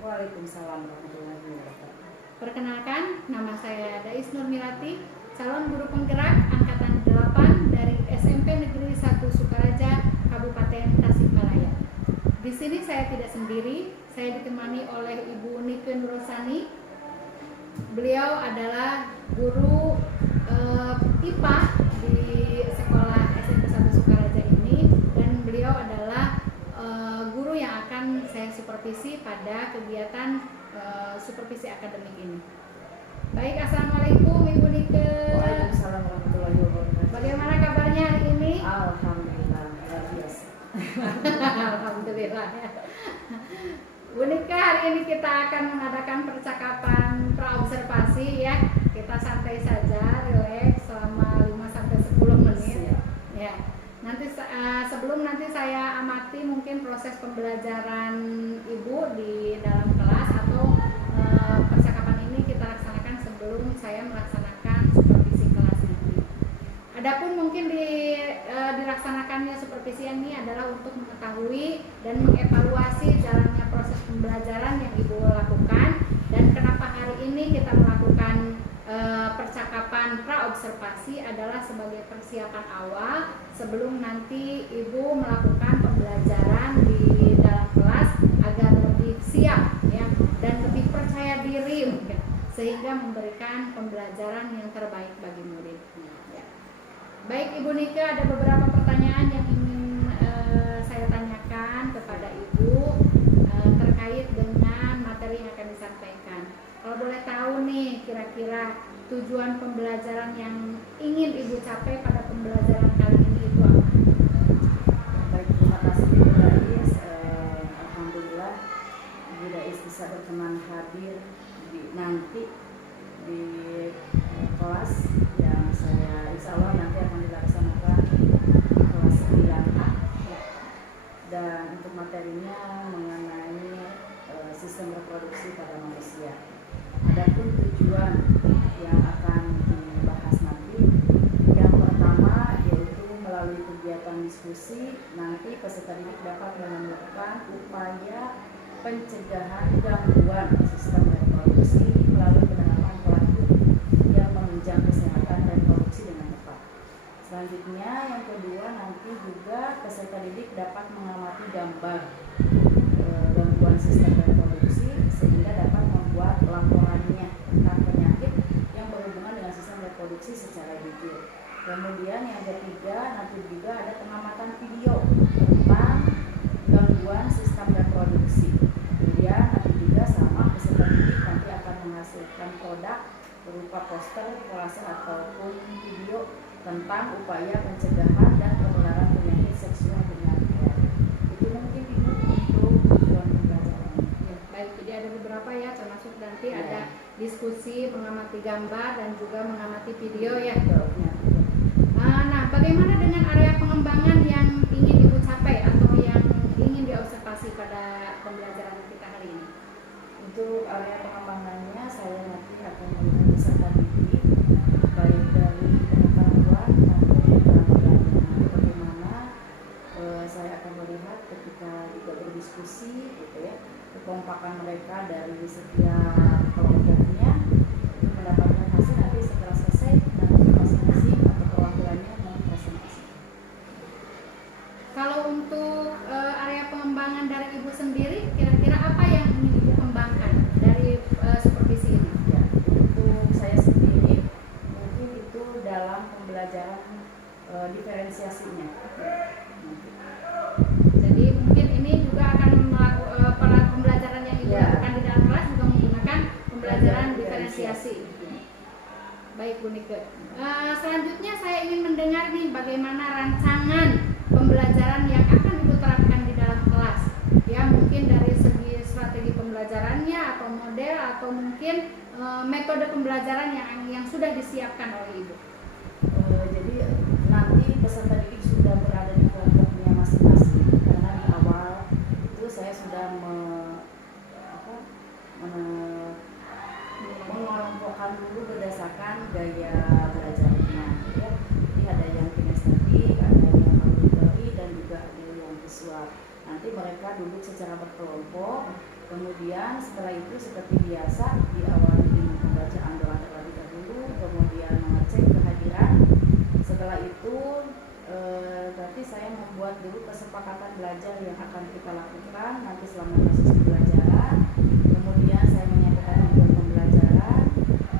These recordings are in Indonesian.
Waalaikumsalam warahmatullahi wabarakatuh. Perkenalkan, nama saya Dais Nurmilati, calon guru penggerak angkatan 8 dari SMP Negeri 1 Sukaraja, Kabupaten Tasikmalaya. Di sini saya tidak sendiri, saya ditemani oleh Ibu Nike Nurosani. Beliau adalah guru IPA di sekolah SMP 1 Sukaraja ini, dan beliau adalah guru yang akan saya supervisi pada kegiatan supervisi akademik ini. Baik, assalamualaikum Ibu Nike. Waalaikumsalam warahmatullahi wabarakatuh. Bagaimana kabarnya hari ini? Alhamdulillah, luar biasa. Alhamdulillah. Bu Nike, hari ini kita akan mengadakan percakapan praobservasi ya. Kita santai saja, relax selama 5-10 menit. Ya. Nanti sebelum saya amati mungkin proses pembelajaran Ibu di dalam kelas atau percakapan ini kita laksanakan sebelum saya melaksanakan supervisi kelas nanti. Adapun mungkin dilaksanakannya supervisi ini adalah untuk mengetahui dan mengevaluasi jalannya proses pembelajaran yang Ibu lakukan, dan kenapa hari ini kita melakukan percakapan praobservasi adalah sebagai persiapan awal sebelum nanti Ibu melakukan pembelajaran di dalam kelas agar lebih siap ya, dan lebih percaya diri mungkin, sehingga memberikan pembelajaran yang terbaik bagi murid ya. Baik Ibu Nike, ada beberapa pertanyaan yang ingin saya tanyakan kepada Ibu terkait dengan materi yang akan disampaikan. Kalau boleh tahu nih, kira-kira tujuan pembelajaran yang ingin Ibu capai pada pembelajaran kali ini itu apa? Baik, terima kasih Bu Dais. Alhamdulillah Bu Dais bisa berkenan hadir nanti di kelas yang saya insya Allah nanti akan dilaksanakan kelas 9A dan untuk materinya mengenai sistem reproduksi pada manusia. Adapun tujuan yang akan dibahas nanti, yang pertama yaitu melalui kegiatan diskusi nanti peserta didik dapat menemukan upaya pencegahan gangguan sistem reproduksi melalui penerapan pola hidup yang menunjang kesehatan reproduksi dengan tepat. Selanjutnya yang kedua, nanti juga peserta didik dapat mengamati gambar gangguan sistem reproduksi sehingga dapat membuat laporannya tentang penyakit yang berhubungan dengan sistem reproduksi secara jujur. Kemudian yang ketiga, nanti juga ada pengamatan video tentang gangguan sistem reproduksi. Kemudian nanti juga sama peserta didik nanti akan menghasilkan produk berupa poster, kolase ataupun video tentang upaya pencegahan dan penularan penyakit seksual dengan hewan. Itu mungkin Ibu untuk tujuan pembelajaran. Ya, baik, jadi ada beberapa ya, termasuk nanti ada diskusi, mengamati gambar dan juga mengamati video ya. Nah, bagaimana dengan area pengembangan yang ingin Ibu capai atau yang ingin diobservasi pada pembelajaran kita hari ini? Untuk area pengembangannya saya nanti akan melihat peserta didik baik dari pengetahuan maupun keterampilan. Bagaimana saya akan melihat ketika juga berdiskusi gitu ya, kekompakan mereka dari setiap kelompoknya untuk mendapatkan hasil. Nanti setelah selesai nanti masing-masing atau perwakilannya mempresentasi. Kalau untuk area pengembangan dari Ibu sendiri, kira-kira apa yang ingin Ibu kembangkan dari supervisi ini? Ya, untuk pastinya. Jadi mungkin ini juga akan pembelajaran yang Ibu lakukan di dalam kelas juga menggunakan pembelajaran diferensiasi. Baik Bu Nike. Selanjutnya saya ingin mendengar nih bagaimana rancangan pembelajaran yang akan Ibu terapkan di dalam kelas. Ya mungkin dari segi strategi pembelajarannya atau model atau mungkin metode pembelajaran yang sudah disiapkan oleh Ibu. Jadi nanti peserta didik sudah berada di kelompoknya masing-masing, karena di awal itu saya sudah mengelompokkan dulu berdasarkan gaya belajarnya, ya. Jadi ada yang kinestetik, ada yang auditory, dan juga ada yang visual. Nanti mereka duduk secara berkelompok, kemudian setelah itu seperti biasa diawali dengan pembacaan doa terlebih dahulu, kemudian mengecek kehadiran. Setelah itu berarti saya membuat dulu kesepakatan belajar yang akan kita lakukan nanti selama proses pembelajaran. Kemudian saya menyatakan tujuan pembelajaran.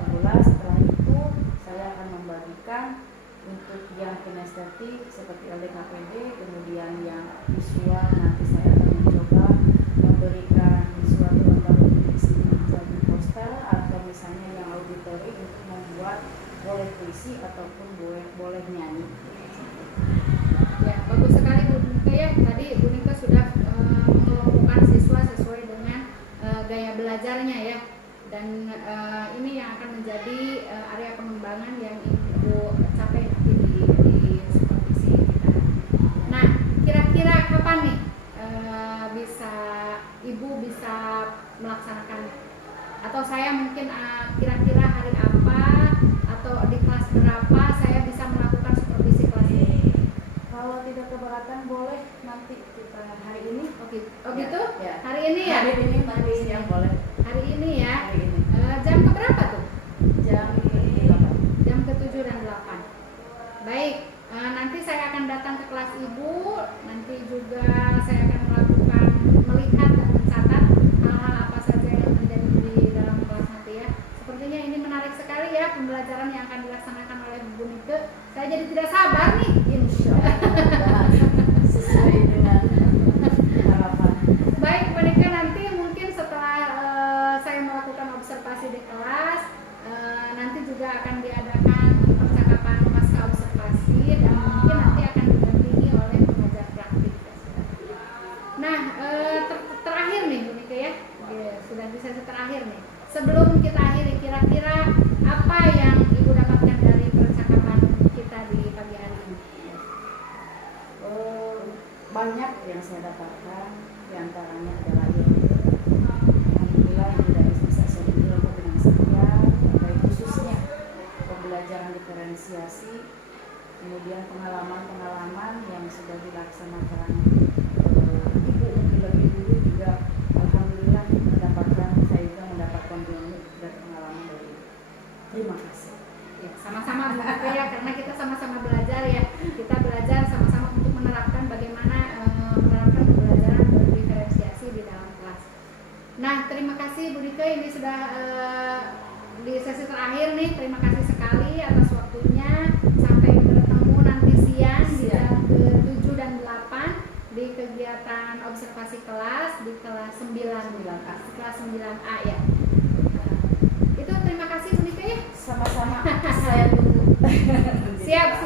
Pula setelah itu saya akan membagikan untuk yang kinestetik seperti LDKPD, kemudian yang visual nanti saya akan mencoba memberikan suatu gambar puisi menjadi poster, atau misalnya yang auditory untuk membuat boleh puisi ataupun boleh nyanyi. Ya, bagus sekali Bu Nike ya. Tadi Bu Nike sudah mengelompokkan siswa sesuai dengan gaya belajarnya ya. Dan ini yang akan menjadi area pengembangan yang Ibu capai nanti di supervisi kita. Nah, kira-kira kapan nih Ibu bisa melaksanakan, atau saya mungkin kira-kira hari apa atau di kelas berapa saya bisa melakukan supervisi kelas ini? Kalau tidak keberatan boleh nanti kita hari ini. Oh gitu? Ya. Hari ini ya? Hari ini nanti siang boleh. Hari ini ya? Hari ini. Jam keberapa tuh? Jam 7 Jam ke-7 dan 8. Baik, nanti saya akan datang ke kelas Ibu. Nanti juga saya akan melihat dan mencatat hal-hal apa saja yang terjadi di dalam kelas nanti ya. Sepertinya ini menarik sekali ya pembelajaran yang akan dilaksanakan oleh Bu Nike. Saya jadi tidak sabar nih. Insya Allah sesuai dengan harapan. Baik Bu Nike, nanti mungkin setelah saya melakukan observasi di kelas, nanti juga akan diadakan percakapan pasca observasi dan mungkin nanti akan didampingi oleh pengajar praktik. Nah, terakhir nih Bu Nike ya, sudah di sesi terakhir nih. Sebelum kita akhiri, kira-kira apa yang Ibu dapatkan dari percakapan kita di pagi hari ini? Banyak yang saya dapatkan, diantaranya adalah alhamdulillah yang tidak bisa saya beri untuk dengan saya, baik khususnya pembelajaran diferensiasi, kemudian pengalaman-pengalaman yang sudah dilaksanakan Ibu mungkin lebih dulu juga, alhamdulillah saya juga mendapatkan pengalaman dari Ibu. Terima kasih. Ya, sama-sama Bu Nike ya, karena kita sama-sama belajar ya. Kita belajar sama-sama untuk menerapkan bagaimana menerapkan pembelajaran berdiferensiasi di dalam kelas. Nah, terima kasih Bu Nike, ini sudah di sesi terakhir nih. Terima kasih sekali atas waktunya. Sampai bertemu nanti siang di jam ke-7 dan 8 di kegiatan observasi kelas di kelas 9A, kelas 9A ya. Itu terima kasih Bu Nike ya. Sama-sama, saya tunggu. Siap.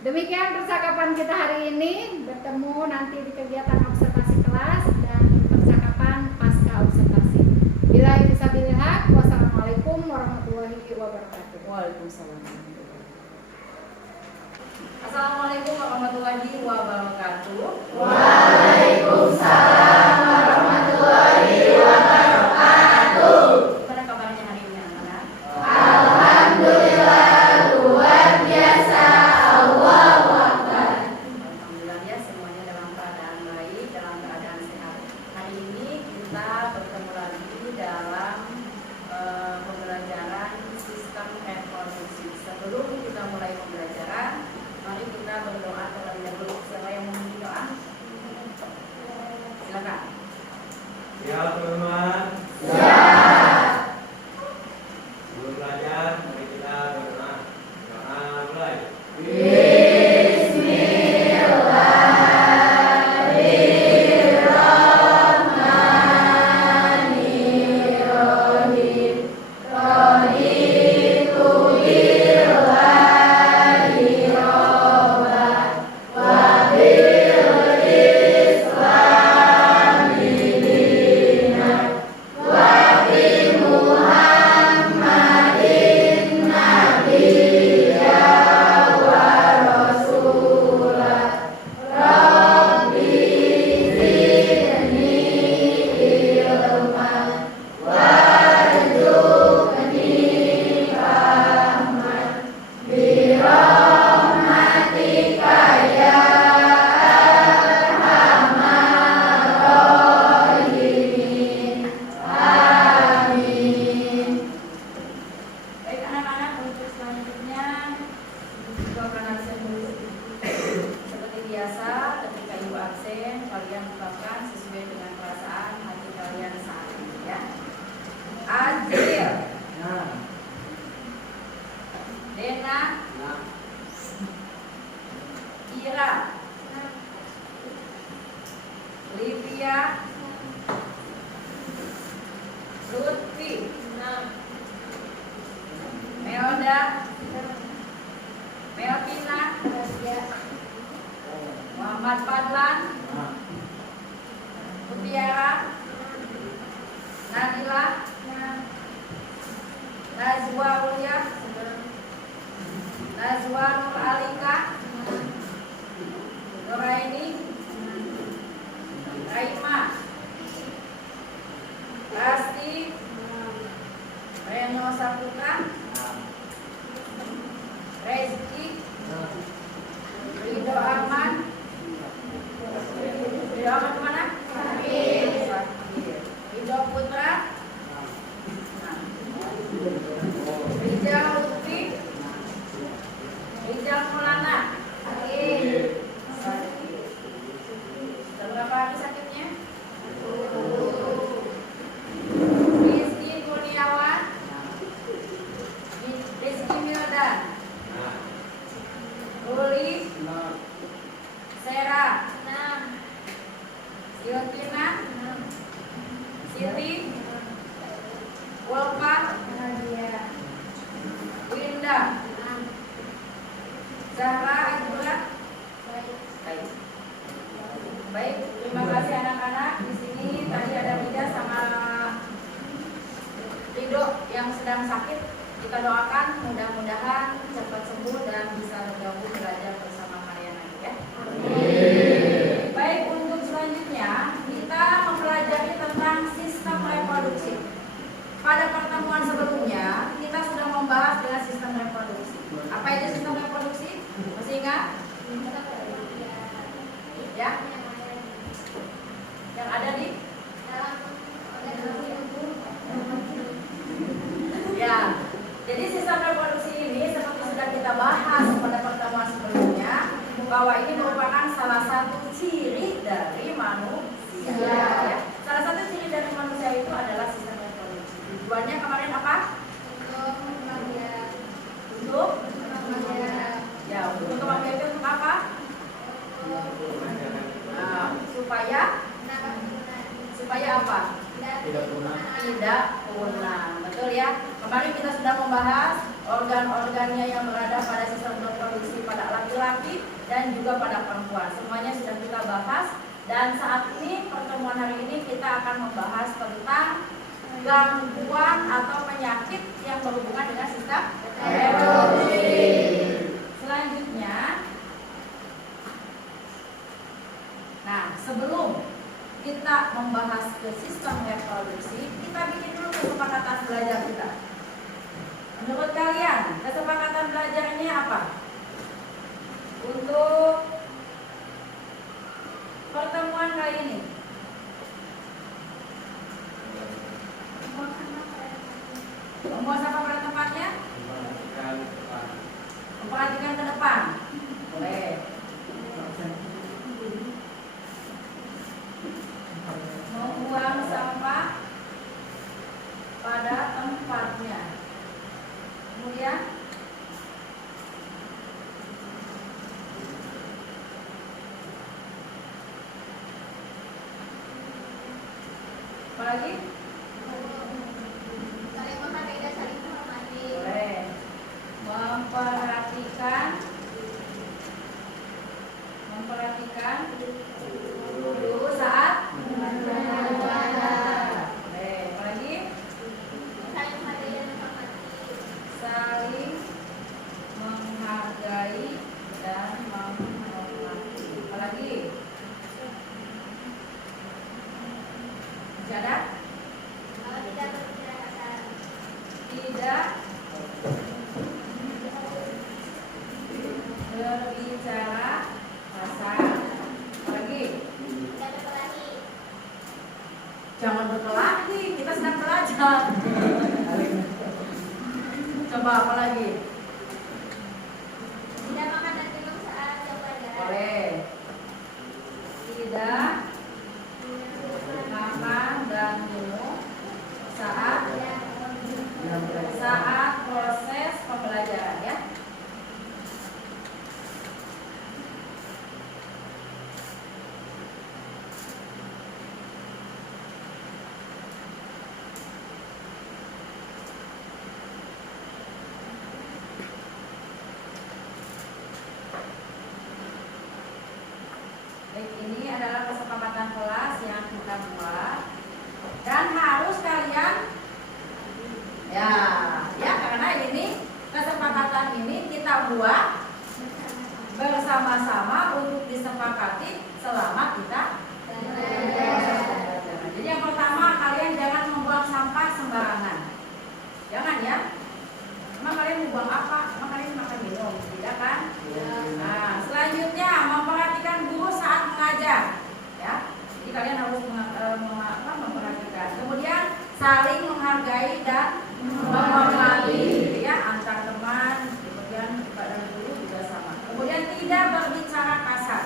Demikian percakapan kita hari ini. Bertemu nanti di kegiatan observasi kelas dan percakapan pasca observasi. Billahi fisabilil haq. Wassalamualaikum warahmatullahi wabarakatuh. Waalaikumsalam. Assalamualaikum warahmatullahi wabarakatuh. Waalaikumsalam warahmatullahi wabarakatuh. Gimana kabarnya hari ini anak-anak? Alhamdulillah luar biasa. Allahu Akbar. Alhamdulillah ya, semuanya dalam keadaan baik, dalam keadaan sehat. Hari ini kita bertemu lagi dalam pembelajaran sistem reproduksi. Sebelum kita mulai pembelajaran, mari kita berdoa terlebih dahulu. Siapa yang mau doa? makanan sendiri. Seperti biasa, ketika ibu absen, kalian ucapkan sesuai dengan perasaan hati kalian saat ini ya. Adil, Dena, Ira, Livia, Lutfi, Melda, Melvina, Muhammad Fadlan, Mutiara, Nabila, Najwa Ulia, Najwa Nur Alika, Nuraini, Raima, Asti, Reno Saputra, Rezeki, Ridho Arman, Ridho Arman kemana? Sakir. Ridho Putra, Rijal Lutfi, Rijal Maulana, Sakir. Berapa hari sakitnya? Rizky Kurniawan, Rizky Mildan, Ruli, Sera, Silvina, Siti, Wolfar, Winda, Zahra, Ajura. Baik, terima kasih anak-anak. Di sini tadi ada Mida sama Ridho yang sedang sakit. Kita doakan mudah-mudahan cepat sembuh dan bisa bergabung belajar bersama kalian lagi ya. Baik, untuk selanjutnya kita mempelajari tentang sistem reproduksi. Pada pertemuan sebelumnya kita sudah membahas dengan sistem reproduksi. Apa itu sistem reproduksi? Masih ingat? Ya? Yang ada di ya. Jadi sistem reproduksi ini seperti sudah kita bahas pada pertemuan sebelumnya, bahwa ini merupakan salah satu ciri dari manusia. Ya. Salah satu ciri dari manusia itu adalah sistem reproduksi. Tujuannya kemarin apa? Untuk ya, untuk kemanusiaan itu untuk apa? Nah, supaya apa? Tidak punah. Betul ya. Kemarin kita sudah membahas organ-organnya yang berada pada sistem reproduksi pada laki-laki dan juga pada perempuan. Semuanya sudah kita bahas. Dan saat ini pertemuan hari ini kita akan membahas tentang gangguan atau penyakit yang berhubungan dengan sistem reproduksi. Selanjutnya, nah sebelum kita membahas ke sistem reproduksi, kita bikin dulu kesepakatan belajar kita. Menurut kalian, kesepakatan belajarnya apa? Untuk pertemuan kali ini. Memuas apa pada tempatnya? Memperhatikan ke depan. Boleh. Membuang sampah pada tempatnya. Kemudian apa lagi? Boleh. Memperhatikan dulu saat belajar. Boleh. Apa lagi? Saling menghargai dan menghormati. Apa lagi? Tidak berbicara kasar. Lagi, jangan berkelahi, kita sedang belajar. Coba apa lagi? Tidak adalah kesepakatan kelas yang kita buat dan harus kalian ya karena ini kesepakatan ini kita buat bersama-sama untuk disepakati selama kita proses pembelajaran. Jadi yang pertama, kalian jangan membuang sampah sembarangan. Jangan ya. Emang kalian mau buang apa? Emang kalian makan minum? Tidak kan? Nah, selanjutnya memperhatikan guru saat mengajar. Ya. Jadi kalian harus memperhatikan. Kemudian saling menghargai dan menghormati ya antar teman. Kemudian kepada guru juga sama. Kemudian tidak berbicara kasar.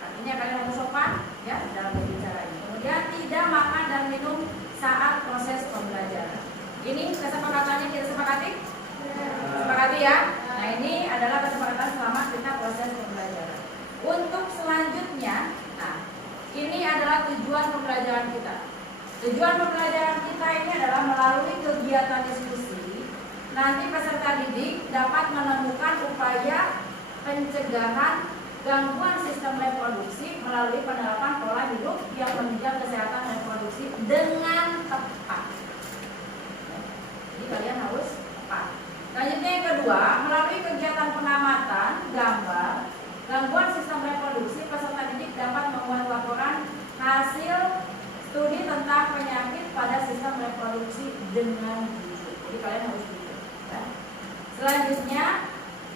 Artinya kalian harus sopan ya dalam berbicara ini. Kemudian tidak makan dan minum saat proses pembelajaran. Ini kesepakatannya kita sepakati? Sepakati ya. Nah, ini adalah kesepakatan selama kita proses pembelajaran. Untuk selanjutnya, nah, ini adalah tujuan pembelajaran kita. Tujuan pembelajaran kita ini adalah melalui kegiatan diskusi. Nanti peserta didik dapat menemukan upaya pencegahan gangguan sistem reproduksi melalui penerapan pola hidup yang menunjang kesehatan reproduksi dengan tepat. Jadi kalian harus tepat. Selanjutnya yang kedua, melalui kegiatan pengamatan gambar gangguan sistem reproduksi, peserta didik dapat membuat laporan hasil studi tentang penyakit pada sistem reproduksi dengan jujur. Jadi kalian harus jujur. Ya. Selanjutnya,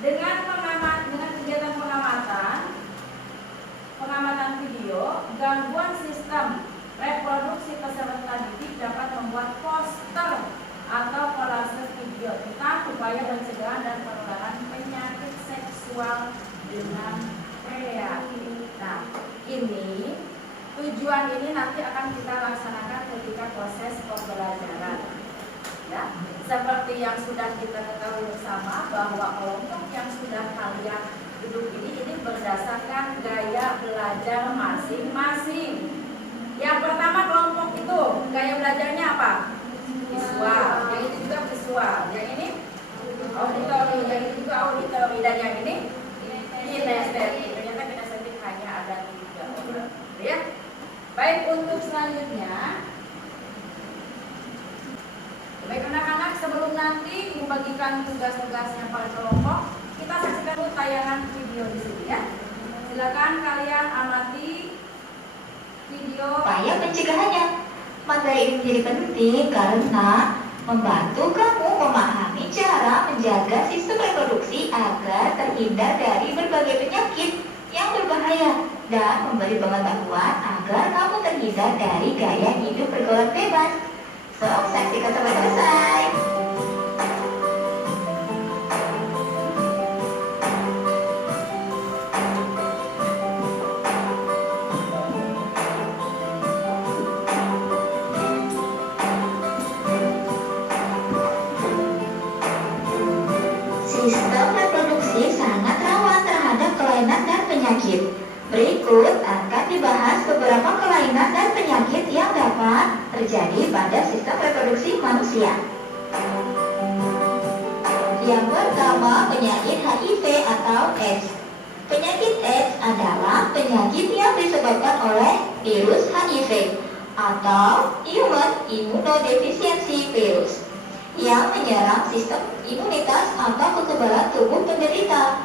dengan kegiatan pengamatan video gangguan sistem reproduksi, peserta didik dapat membuat poster atau kolase video tentang upaya pencegahan dan penularan penyakit seksual dengan kreatif. Nah, ini tujuan ini nanti akan kita laksanakan ketika proses pembelajaran. Ya, seperti yang sudah kita ketahui bersama bahwa kelompok yang sudah kalian duduk ini berdasarkan gaya belajar masing-masing. Yang pertama kelompok itu gaya belajarnya apa? Visual. Yang ini juga visual. Yang ini auditori. Yang ini juga auditori. Dan yang ini kinestetik. Ternyata kinestetik hanya ada 3 orang. Ya. Baik, untuk selanjutnya. Baik anak-anak, sebelum nanti membagikan tugas-tugasnya pada kelompok, kita saksikan dulu tayangan video di sini ya. Silakan kalian amati video. Upaya pencegahannya. Materi ini menjadi penting karena membantu kamu memahami cara menjaga sistem reproduksi agar terhindar dari berbagai penyakit yang berbahaya dan memberi pengetahuan agar kamu terhindar dari gaya hidup pergaulan bebas. So, saksikan sampai selesai. Sistem reproduksi sangat rawan terhadap kelainan dan penyakit. Berikut akan dibahas beberapa kelainan dan penyakit yang dapat terjadi pada sistem reproduksi manusia. Yang pertama, penyakit HIV atau AIDS. Penyakit AIDS adalah penyakit yang disebabkan oleh virus HIV atau Human Immunodeficiency Virus yang menyerang sistem imunitas atau kekebalan tubuh penderita.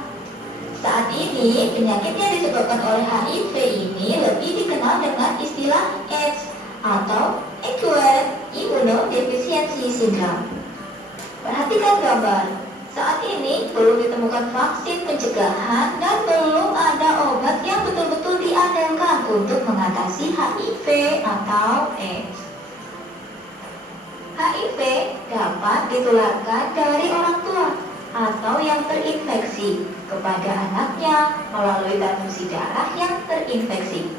Saat ini, penyakit yang disebabkan oleh HIV ini lebih dikenal dengan istilah AIDS atau Acquired Immunodeficiency Syndrome. Perhatikan gambar. Saat ini belum ditemukan vaksin pencegahan dan belum ada obat yang betul-betul diandalkan untuk mengatasi HIV atau AIDS. HIV dapat ditularkan dari orang tua atau yang terinfeksi kepada anaknya melalui transfusi darah yang terinfeksi.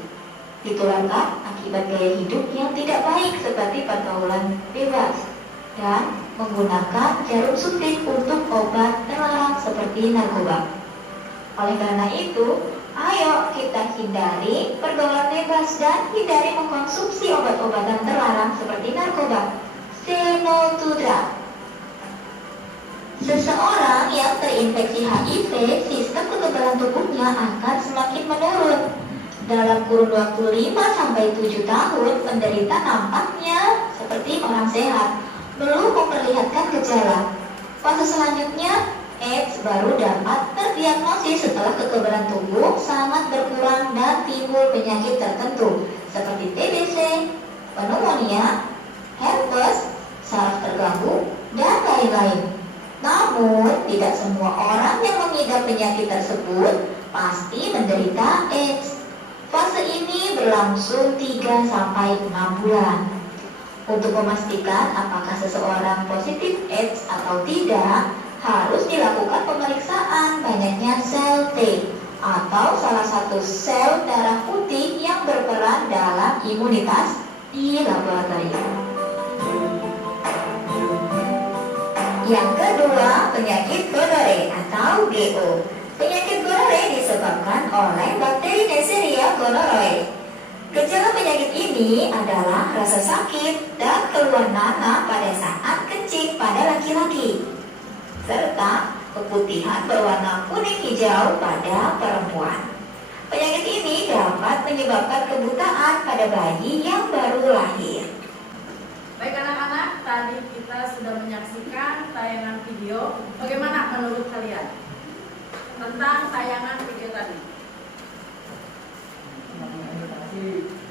Ditularkan akibat gaya hidup yang tidak baik seperti pergaulan bebas dan menggunakan jarum suntik untuk obat terlarang seperti narkoba. Oleh karena itu, ayo kita hindari pergaulan bebas dan hindari mengkonsumsi obat-obatan terlarang seperti narkoba. Say no to drugs. Seseorang yang terinfeksi HIV, sistem kekebalan tubuhnya akan semakin menurun Dalam kurun waktu 5-7 tahun, penderita nampaknya seperti orang sehat, belum memperlihatkan gejala. Fase selanjutnya, AIDS baru dapat terdiagnosis setelah kekebalan tubuh sangat berkurang dan timbul penyakit tertentu seperti TBC, pneumonia, herpes, saraf terganggu, dan lain-lain. Namun, tidak semua orang yang mengidap penyakit tersebut pasti menderita AIDS. Fase ini berlangsung 3-6 bulan. Untuk memastikan apakah seseorang positif AIDS atau tidak, harus dilakukan pemeriksaan banyaknya sel T atau salah satu sel darah putih yang berperan dalam imunitas di laboratorium. Yang kedua, penyakit gonore atau GO. Penyakit gonore disebabkan oleh bakteri Neisseria gonorrhoeae. Gejala penyakit ini adalah rasa sakit dan keluar nanah pada saat kencing pada laki-laki, serta keputihan berwarna kuning hijau pada perempuan. Penyakit ini dapat menyebabkan kebutaan pada bayi yang baru lahir. Baik anak-anak, tadi kita sudah menyaksikan tayangan video. Bagaimana menurut kalian tentang tayangan video tadi?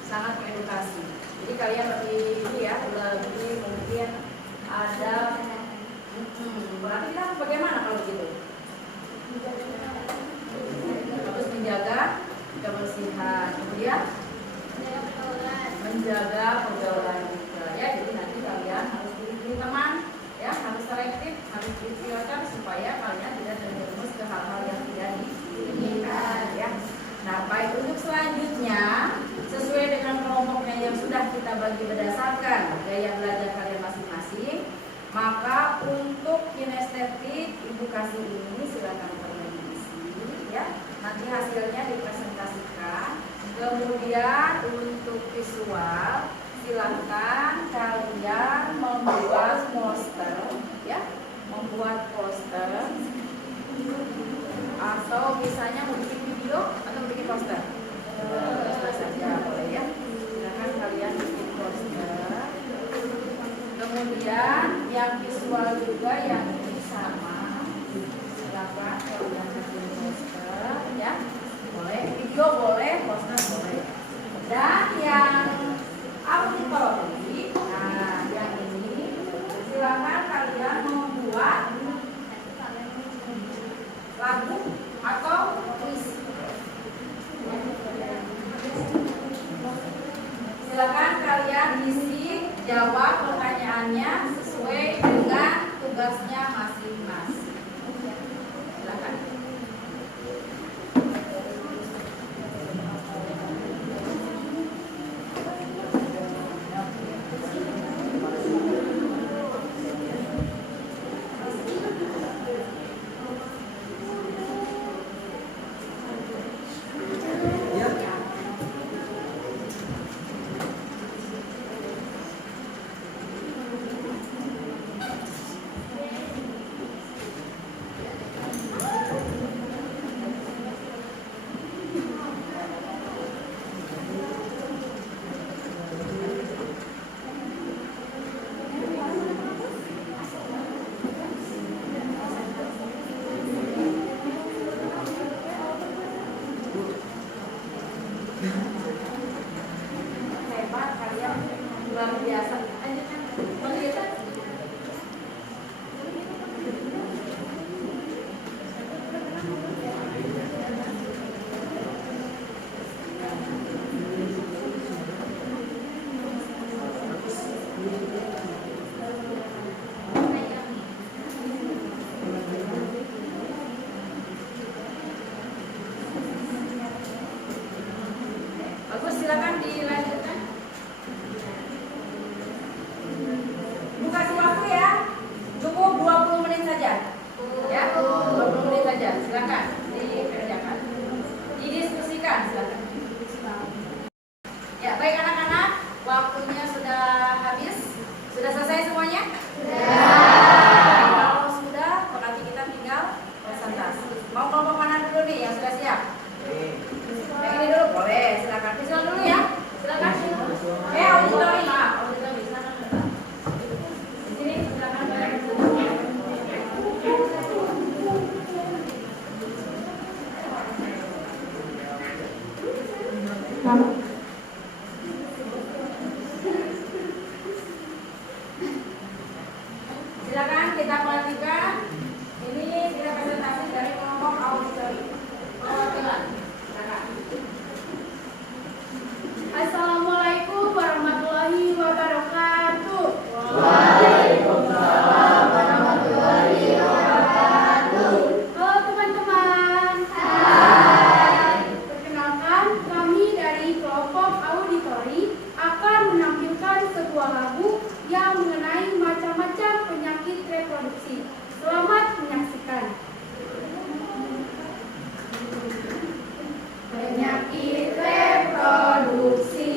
Sangat mengedukasi. Jadi kalian lebih mungkin ada berarti kan bagaimana kalau gitu? Harus menjaga kebersihan, kemudian menjaga pergaulan juga ya. Jadi nanti kalian harus pilih teman ya, harus selektif, harus dipilihkan supaya kalian tidak terjerumus ke hal-hal yang tidak diinginkan ya. Nah, baik, untuk selanjutnya sesuai dengan kelompoknya yang sudah kita bagi berdasarkan gaya belajar kalian masing-masing, maka untuk kinestetik ibu kasih ini silakan kalian isi ya. Nanti hasilnya dipresentasikan. Kemudian untuk visual silakan kalian membuat poster ya, membuat poster atau misalnya mau bikin video atau bikin poster. Poster saja boleh ya. Silakan kalian bikin poster. Kemudian yang visual juga yang ini sama. Silakan kalian bikin poster ya. Boleh video boleh, poster boleh. Dan yang auditory, nah yang ini silakan kalian membuat lagu atau puisi. Silakan kalian isi, jawab pertanyaannya sesuai dengan tugasnya masing-masing. Silakan. Silakan kita perhatikan. Ini representasi dari kelompok auditori. Perwakilan. Silakan. Assalamualaikum warahmatullahi wabarakatuh. Waalaikumsalam warahmatullahi wabarakatuh. Halo teman-teman. Perkenalkan, kami dari kelompok auditori akan menampilkan sebuah lagu yang mengenai macam-macam penyakit reproduksi. Selamat menyaksikan. Penyakit reproduksi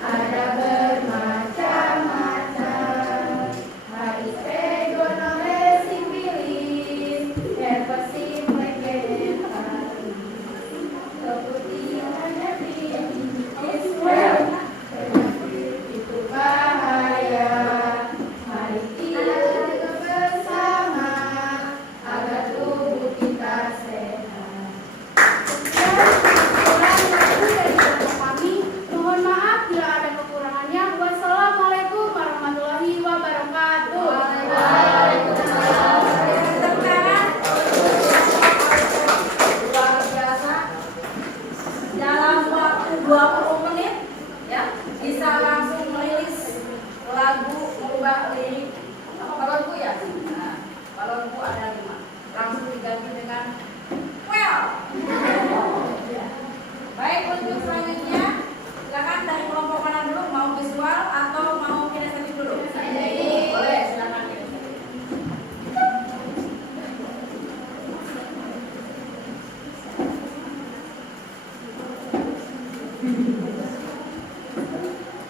ada bermacam-macam. HIV, gonore, sifilis, herpes simplex, keputihan, hepatitis, penyakit itu bahaya. Mari kita jaga bersama agar tubuh kita sehat. Kurang lagu dari kelompok kami. Mohon maaf bila ada kekurangannya. Wassalamualaikum warahmatullahi wabarakatuh. Luar biasa. Dalam waktu 20 menit ya, bisa langsung merilis lagu, merubah lirik. Apa balonku ya? Nah, balonku ada 5. Langsung diganti dengan well. Baik, untuk selanjutnya silakan dari kelompok mana dulu, mau visual atau mau kinestetik dulu? Boleh, silakan kinestetik.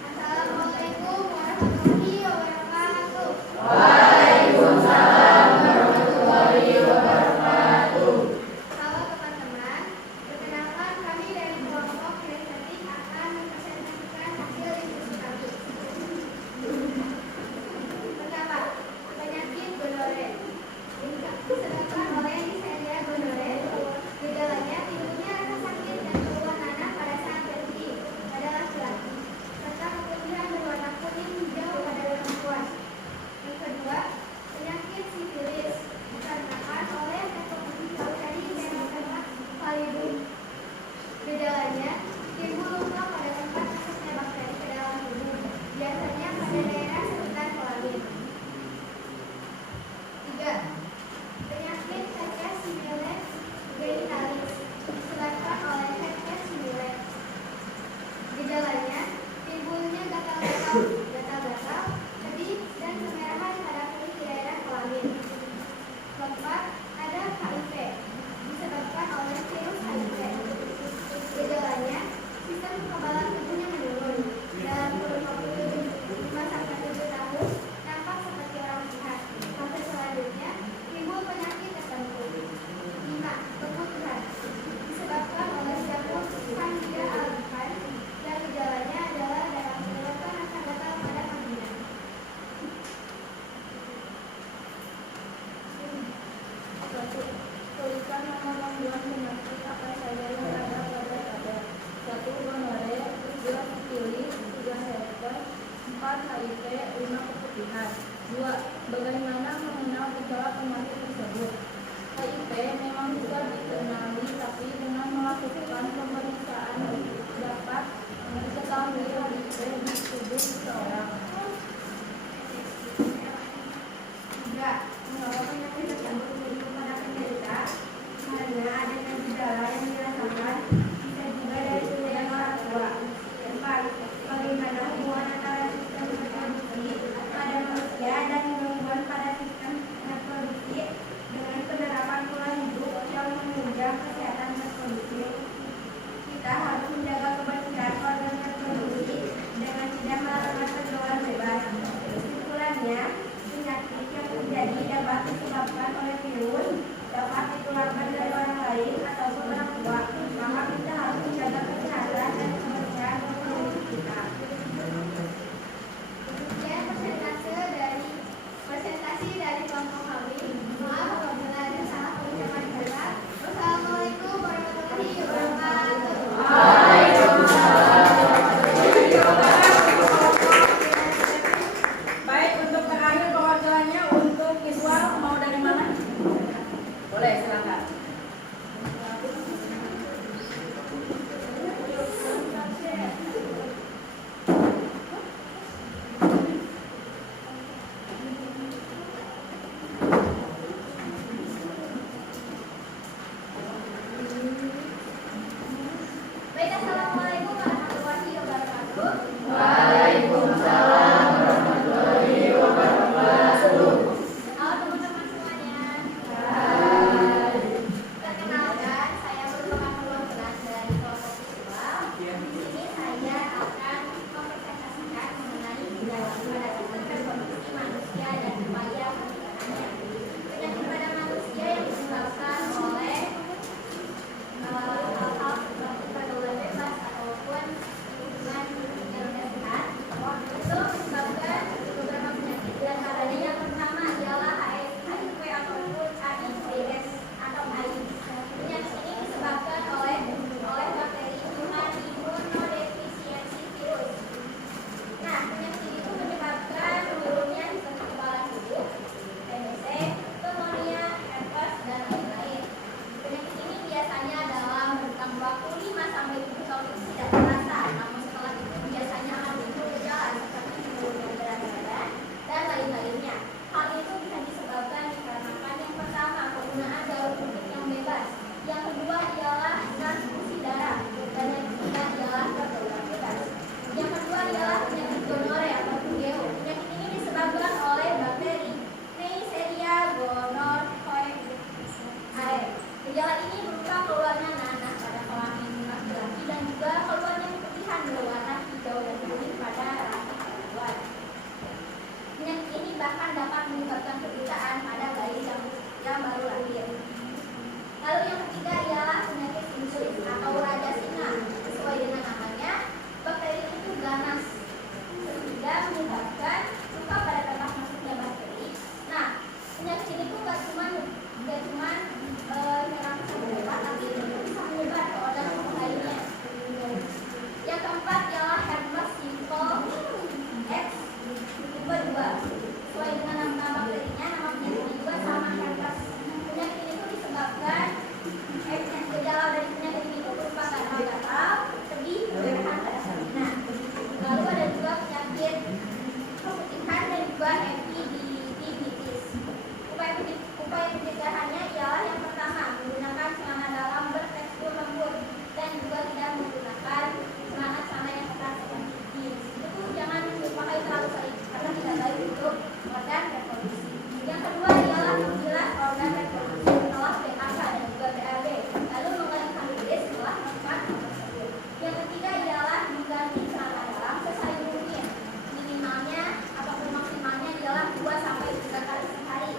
Assalamualaikum warahmatullahi wabarakatuh. Waalaikumsalam warahmatullahi wabarakatuh. Halo teman-teman, perkenalkan kami dari kelompok kinestetik akan mempresentasikan hasil diskusi kami. Pertama, penyakit gonore. Disebabkan oleh Neisseria gonore. Gejalanya timbulnya rasa sakit dan keluhan nanah pada saat berhenti pada laki-laki, serta keputihan berwarna kuning hijau pada perempuan. Yang kedua, penyakit sifilis dikarenakan oleh Heterochromosome Xenophilus pallidum. Gejalanya timbul luka pada tempat masuknya bakteri ke dalam tubuh, biasanya pada daerah sekitar kelamin. 3. Penyakit herpes simplex genitalis disebabkan oleh herpes simplex. Gejalanya timbulnya gatal-gatal, pedih, dan kemerahan pada kulit di daerah kelamin. 4. Ada HIV disebabkan oleh virus HIV. Gejalanya sistem kekebalan tubuhnya menurun. Dalam kurun waktu 5-7 tahun nampak seperti orang sehat. Fase selanjutnya timbul penyakit tertentu. 5. Keputihan disebabkan oleh jamur Candida albicans dan gejalanya adalah dalam menyebabkan rasa gatal pada vagina. Tuliskan nomor-nomor penyakit apa saja yang ada pada tabel. 1. Gonore, 2. Sifilis, 3. herpes, 4. HIV, 5. keputihan. 2. Bagaimana mengenal gejala penyakit tersebut? HIV memang bisa dikenali, tapi dengan melakukan pemeriksaan dapat diketahui HIV di tubuh seseorang. 3. Mengapa penyakit tersebut muncul pada penderita? Karena adanya gejala yang dirasakan, bisa juga dari kejadian orang tua. 4. Bagaimana hubungan antara sistem reproduksi pada manusia dan gangguan pada sistem reproduksi dengan penerapan pola hidup yang menunjang kesehatan reproduksi? Kita harus menjaga kebersihan organ reproduksi dengan tidak melakukan pergaulan bebas. Kesimpulannya, penyakit yang terjadi dapat disebabkan oleh virus, dapat ditularkan dari orang lain ataupun orang tua. Maka kita harus menjaga kesehatan dan kebersihan reproduksi kita. Sekian presentasi dari kelompok kami. Maaf apabila ada salah pengucapan kata. Wassalamualaikum warahmatullahi wabarakatuh. Boleh, silakan. Baik, assalamualaikum warahmatullahi wabarakatuh. Waalaikumsalam warahmatullahi wabarakatuh. Halo teman-teman semuanya. Perkenalkan, saya merupakan perwakilan dari kelompok siswa. Di sini saya akan mempresentasikan mengenai gejala pada reproduksi manusia dan upaya pencegahannya. Penyakit pada manusia yang disebabkan oleh hal-hal seperti pergaulan bebas ataupun lingkungan yang tidak sehat itu disebabkan beberapa penyakit. Di antaranya yang pertama ialah HIV ataupun AIDS atau AIDS. Penyakit ini disebabkan oleh bakteri human immunodefisiency virus. Nah, penyakit itu menyebabkan menurunnya sistem kekebalan tubuh, TBC, pneumonia, herpes, dan lain-lain. Penyakit ini biasanya dalam rentang waktu 5 sampai 7 tahun itu tidak terasa, namun setelah itu biasanya akan muncul gejala seperti penurunan berat badan dan lain-lainnya. Hal itu bisa disebabkan dikarenakan yang pertama penggunaan jalur suntik yang bebas, yang kedua ialah transfusi darah, dan yang ketiga ialah pergaulan bebas. Yang kedua ialah penyakit gonore atau GO. Penyakit ini disebabkan oleh bakteri Neisseria gonorrhoeae. Gejala ini berupa keluarnya nanah pada kelamin laki-laki dan juga keluarnya keputihan berwarna hijau dan kuning pada rahim perempuan. Penyakit ini bahkan dapat menyebabkan penderitaan pada bayi yang baru lahir. Lalu yang ketiga ialah penyakit sinsulis atau raja singa. Sesuai dengan namanya, bakteri itu ganas sehingga menyebabkan luka pada tempat masuknya bakteri. Nah, penyakit ini tuh gak cuma menyerang satu hewan, tapi bisa menyebar ke organ tubuh lainnya. Yang keempat ialah herpes simplex tipe 2. Sesuai dengan nama bakterinya, nama penyakitnya juga sama herpes. Penyakit ini tuh disebabkan gejala dari penyakit ini tuh berupa gatal-gatal, sedih, kelelahan pada salina. Lalu ada juga penyakit keputihan dan juga epididymitis. Upaya pencegahannya ialah yang pertama menggunakan celana dalam bertekstur lembut dan juga tidak menggunakan celana yang ketat seperti jeans. Itu jangan dipakai terlalu sering karena tidak baik untuk organ reproduksi. Yang kedua ialah menjilat organ reproduksi setelah PAK dan juga BAB, lalu mengeringkan diri setelah melakukan hal tersebut. Yang ketiga ialah mengganti celana dalam sesering mungkin. Minimalnya ataupun maksimalnya ialah 2 sampai 3 kali sehari.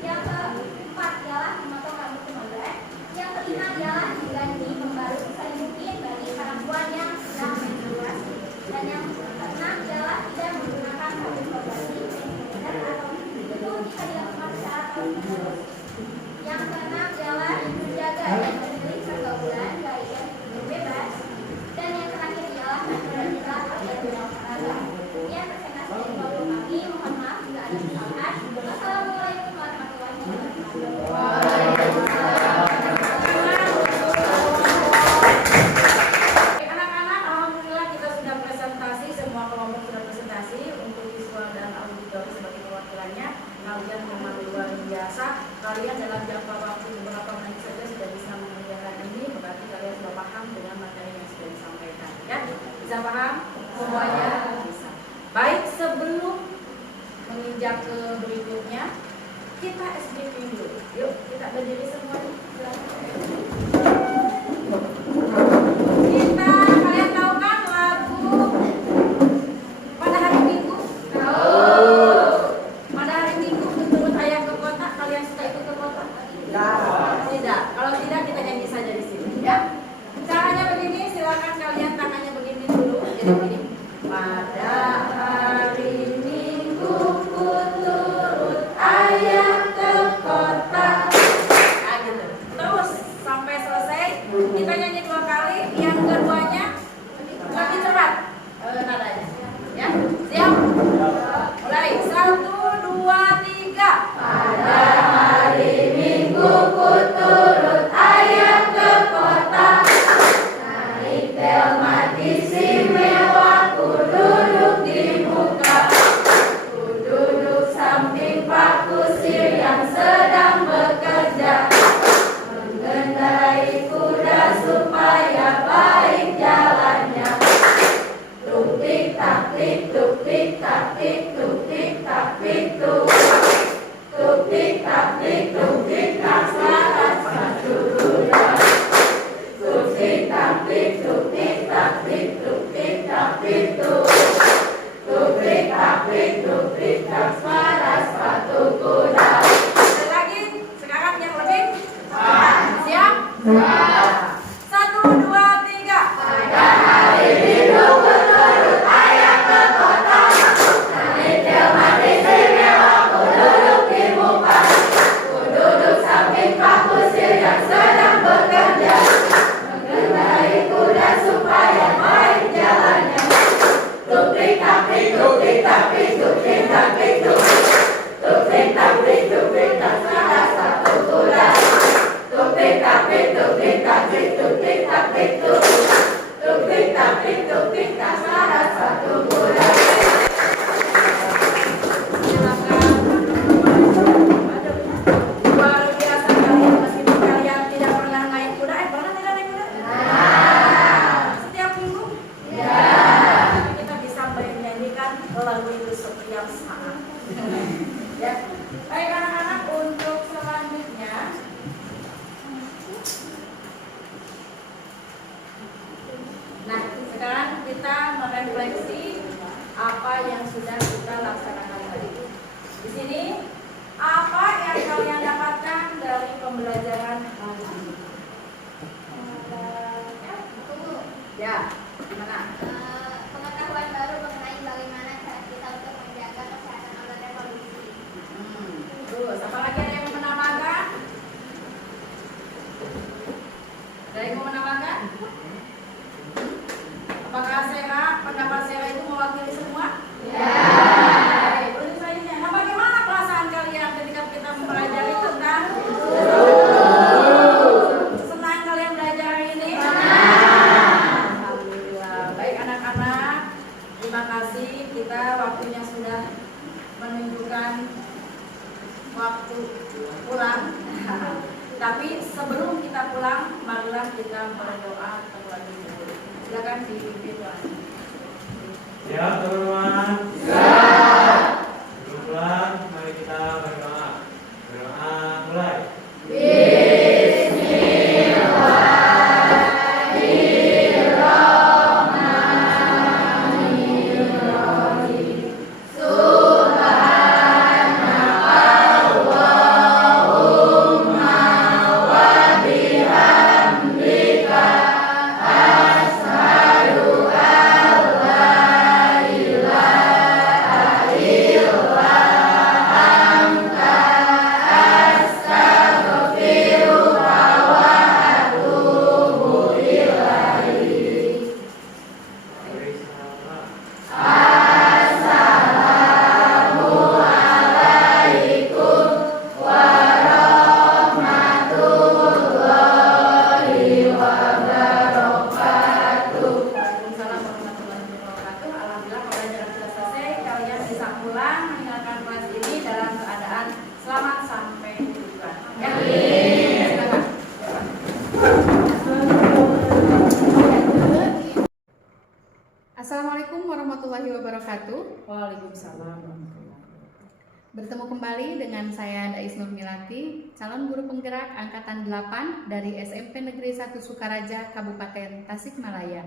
Yang keempat ialah memotong rambut kemaluan. Yang kelima ialah diganti membaru sesering mungkin bagi perempuan yang sedang menstruasi. Dan yang keenam ialah tidak menggunakan sabun pembersih, sanitizer atau itu jika dilakukan secara terus-menerus. Yang keenam ialah menjaga dan memilih pergaulan baik yang bebas. Dan yang terakhir ialah naturalitas alias berolahraga. Sekian presentasi dari kelompok kami. Mohon maaf jika ada kesalahan. Wassalamualaikum warahmatullahi wabarakatuh. Anak-anak, alhamdulillah kita sudah presentasi, semua kelompok sudah presentasi untuk siswa dan auditori sebagai perwakilannya. Kalian memang luar biasa. Kalian dalam jangka waktu beberapa menit saja sudah bisa mengerjakan ini, berarti kalian sudah paham dengan materi yang sudah disampaikan. Ya, bisa paham? Semuanya bisa. Baik, sebelum menginjak ke berikutnya, kita SBQ dulu. Yuk, kita berdiri semuanya. Kalian tahu kan lagu Pada Hari Minggu? Tahu. Pada hari Minggu menurut ayah ke kota, kalian suka ikut ke kota? Tidak. Kalau tidak, kita nyanyi saja di sini, ya. Caranya begini, silakan kalian tangannya begini dulu. Jadi begini. Pada hari Minggu ku turut ayah ke kota. Nah, yang sudah kita laksanakan tadi. Di sini apa yang kalian dapatkan dari pembelajaran hari ini? Ya, gimana? Pengetahuan baru mengenai bagaimana cara kita untuk menjaga kesehatan organ reproduksi. Terus, apa lagi ada yang mau menambahkan? Ada yang mau menambahkan? Apakah Sarah, pendapat Sarah itu mewakili semua? Ya. Terus selanjutnya, nah bagaimana perasaan kalian ketika kita mempelajari tentang senang kalian belajar hari ini? Alhamdulillah. Baik anak-anak, terima kasih. Kita waktunya sudah menunjukkan waktu pulang. Tapi sebelum kita pulang, marilah kita berdoa terlebih dahulu. Silakan dipimpin Tuhan. Ya teman-teman. Sebelum pulang, mari kita berdoa. Berdoa mulai. Waalaikumsalam warahmatullahi wabarakatuh. Alhamdulillah pembelajaran sudah selesai. Kalian bisa pulang meninggalkan kelas ini dalam keadaan selamat sampai tujuan. Ya. Silakan. Assalamualaikum warahmatullahi wabarakatuh. Waalaikumsalam warahmatullahi wabarakatuh. Bertemu kembali dengan saya Dais Nurmilati, calon guru penggerak angkatan 8 dari SMP Negeri 1 Sukaraja, Kabupaten Tasikmalaya.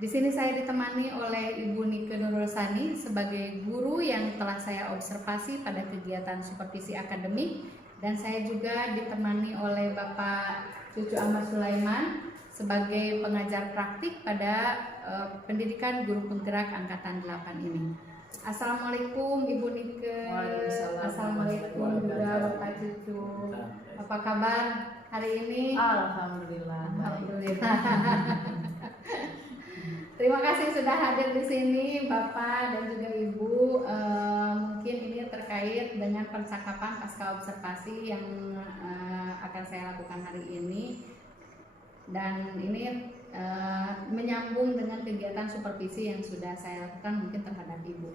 Di sini saya ditemani oleh Ibu Nike Nurulsani sebagai guru yang telah saya observasi pada kegiatan supervisi akademik, dan saya juga ditemani oleh Bapak Cucu Ahmad Sulaiman sebagai pengajar praktik pada pendidikan guru penggerak angkatan 8 ini. Assalamualaikum Ibu Nike. Waalaikumsalam. Assalamualaikum juga Bapak Cucu. Apa kabar hari ini? Alhamdulillah. Alhamdulillah. Terima kasih sudah hadir di sini Bapak dan juga Ibu. Mungkin ini terkait dengan percakapan pasca observasi yang akan saya lakukan hari ini, dan ini menyambung dengan kegiatan supervisi yang sudah saya lakukan mungkin terhadap Ibu.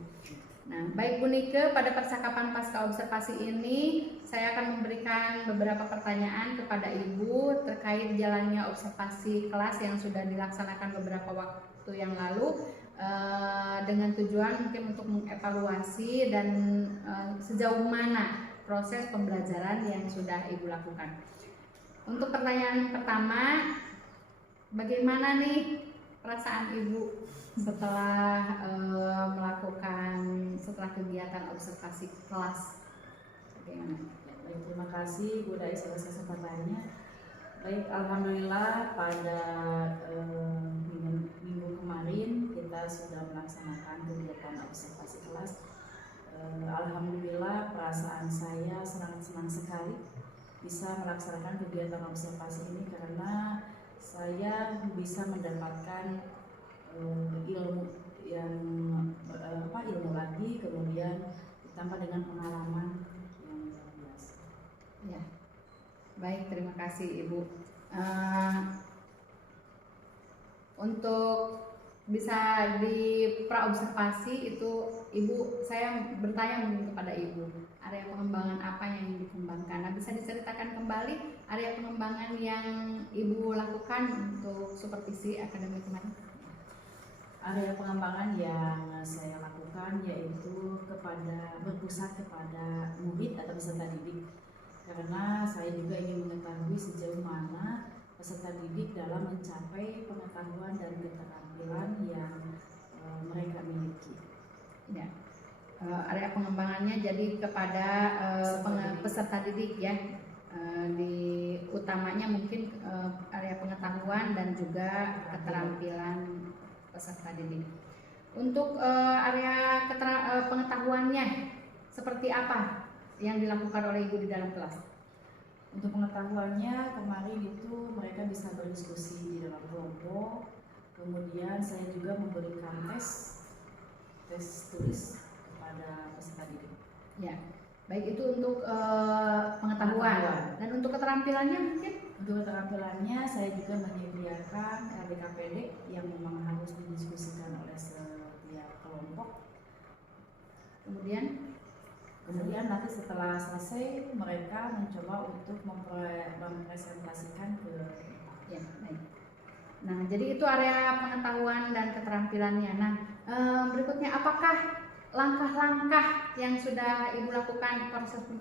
Nah, baik Bu Nike, pada percakapan pasca observasi ini saya akan memberikan beberapa pertanyaan kepada Ibu terkait jalannya observasi kelas yang sudah dilaksanakan beberapa waktu yang lalu, dengan tujuan mungkin untuk mengevaluasi dan sejauh mana proses pembelajaran yang sudah Ibu lakukan. Untuk pertanyaan pertama, bagaimana nih perasaan Ibu setelah setelah kegiatan observasi kelas? Bagaimana? Baik, terima kasih Bu Dais atas kesempatannya. Baik, alhamdulillah pada minggu kemarin kita sudah melaksanakan kegiatan observasi kelas. Alhamdulillah perasaan saya sangat senang sekali bisa melaksanakan kegiatan observasi ini, karena saya bisa mendapatkan ilmu yang ilmu lagi, kemudian ditambah dengan pengalaman yang luar biasa. Ya, baik, terima kasih Ibu. Untuk bisa di praobservasi itu, Ibu, saya bertanya mungkin kepada Ibu, area pengembangan apa yang dikembangkan? Nah, bisa diceritakan kembali area pengembangan yang Ibu lakukan untuk supervisi akademik kemarin? Area pengembangan yang saya lakukan yaitu berpusat kepada murid atau peserta didik, karena saya juga ingin mengetahui sejauh mana peserta didik dalam mencapai pengetahuan dan keterampilan yang mereka miliki. Ya. Area pengembangannya jadi kepada peserta didik ya. Di utamanya mungkin area pengetahuan dan juga keterampilan peserta didik. Untuk area pengetahuannya seperti apa yang dilakukan oleh ibu di dalam kelas? Untuk pengetahuannya kemarin itu mereka bisa berdiskusi di dalam kelompok. Kemudian saya juga memberikan tes tulis kepada peserta didik. Ya, baik itu untuk pengetahuan. Dan untuk keterampilannya mungkin? Untuk keterampilannya saya juga menyediakan LDKPD yang memang harus didiskusikan oleh setiap kelompok. Kemudian nanti setelah selesai mereka mencoba untuk mempresentasikan ke ya, baik. Nah, jadi itu area pengetahuan dan keterampilannya. Nah, berikutnya apakah langkah-langkah yang sudah Ibu lakukan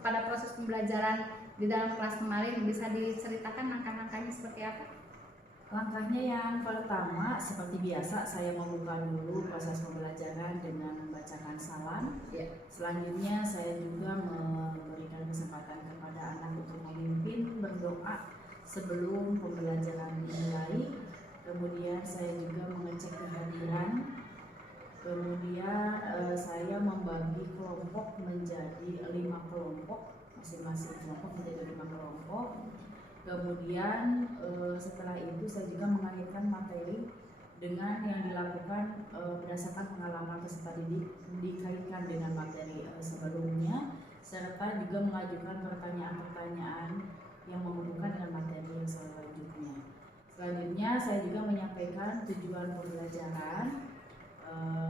pada proses pembelajaran di dalam kelas kemarin, bisa diceritakan langkah-langkahnya seperti apa? Langkahnya yang pertama seperti biasa saya membuka dulu proses pembelajaran dengan membacakan salam. Ya. Selanjutnya saya juga memberikan kesempatan kepada anak untuk memimpin berdoa sebelum pembelajaran dimulai. Kemudian saya juga mengecek kehadiran. Kemudian saya membagi kelompok menjadi 5 kelompok, masing-masing kelompok menjadi 5 kelompok. Kemudian setelah itu saya juga mengaitkan materi dengan yang dilakukan berdasarkan pengalaman peserta didik, dikaitkan dengan materi sebelumnya, serta juga mengajukan pertanyaan-pertanyaan yang menghubungkan dengan materi yang selanjutnya. Selanjutnya saya juga menyampaikan tujuan pembelajaran.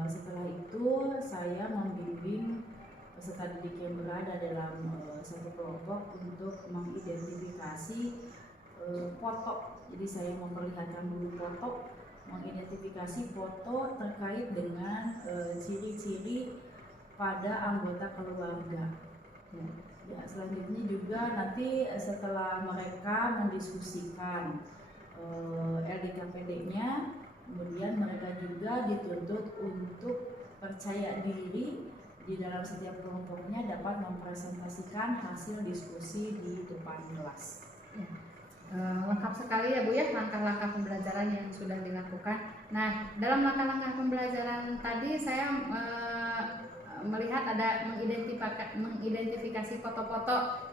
Setelah itu saya membimbing peserta didik yang berada dalam satu kelompok untuk mengidentifikasi foto. Jadi saya memperlihatkan dulu foto, mengidentifikasi foto terkait dengan ciri-ciri pada anggota keluarga. Ya, selanjutnya juga nanti setelah mereka mendiskusikan LDKPD-nya, kemudian mereka juga dituntut untuk percaya diri di dalam setiap kelompoknya dapat mempresentasikan hasil diskusi di depan kelas. Ya. Lengkap sekali ya Bu ya langkah-langkah pembelajaran yang sudah dilakukan. Nah, dalam langkah-langkah pembelajaran tadi saya melihat ada mengidentifikasi foto-foto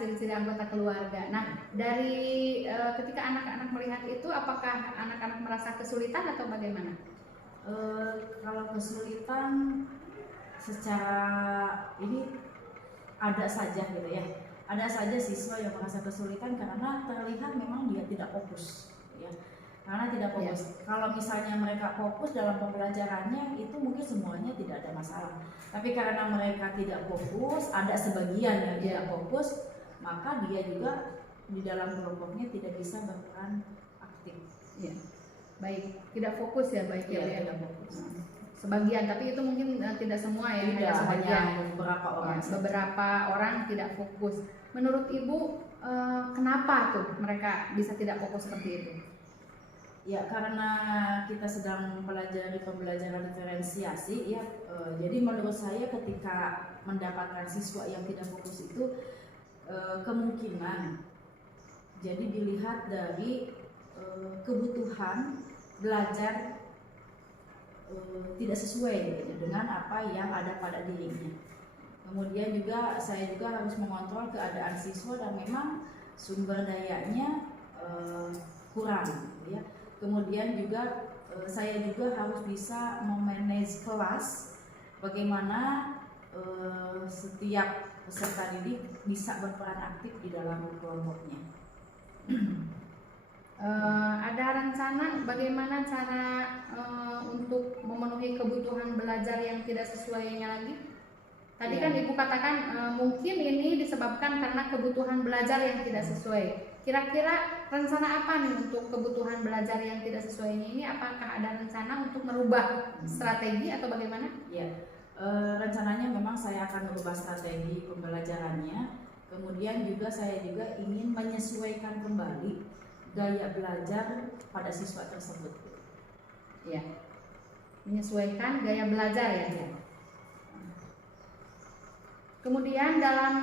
ciri-ciri anggota keluarga. Nah, dari ketika anak-anak melihat itu, apakah anak-anak merasa kesulitan atau bagaimana? Kalau kesulitan secara ini ada saja gitu ya. Ada saja siswa yang merasa kesulitan karena terlihat memang dia tidak fokus ya. Karena tidak fokus. Kalau misalnya mereka fokus dalam pembelajarannya itu mungkin semuanya tidak ada masalah. Tapi karena mereka tidak fokus, ada sebagian yang tidak fokus, maka dia juga di dalam kelompoknya tidak bisa berperan aktif. Ya. Baik, tidak fokus ya baik ya. Tidak fokus. Sebagian, tapi itu mungkin tidak semua ya, tidak, hanya sebagian. Beberapa orang. Ya, beberapa orang tidak fokus. Menurut Ibu, kenapa tuh mereka bisa tidak fokus seperti itu? Ya, karena kita sedang mempelajari pembelajaran diferensiasi ya. Jadi menurut saya ketika mendapatkan siswa yang tidak fokus itu kemungkinan jadi dilihat dari kebutuhan belajar tidak sesuai dengan apa yang ada pada dirinya. Kemudian juga saya juga harus mengontrol keadaan siswa dan memang sumber dayanya kurang ya. Kemudian juga saya juga harus bisa memanage kelas, bagaimana setiap peserta didik bisa berperan aktif di dalam kelompoknya. Ada rencana bagaimana cara untuk memenuhi kebutuhan belajar yang tidak sesuainya lagi? Tadi kan Ibu katakan mungkin ini disebabkan karena kebutuhan belajar yang tidak sesuai. Kira-kira rencana apa nih untuk kebutuhan belajar yang tidak sesuainya ini? Apakah ada rencana untuk merubah strategi atau bagaimana? Ya, rencananya memang saya akan merubah strategi pembelajarannya. Kemudian juga saya juga ingin menyesuaikan kembali gaya belajar pada siswa tersebut. Ya, menyesuaikan gaya belajar ya. Kemudian dalam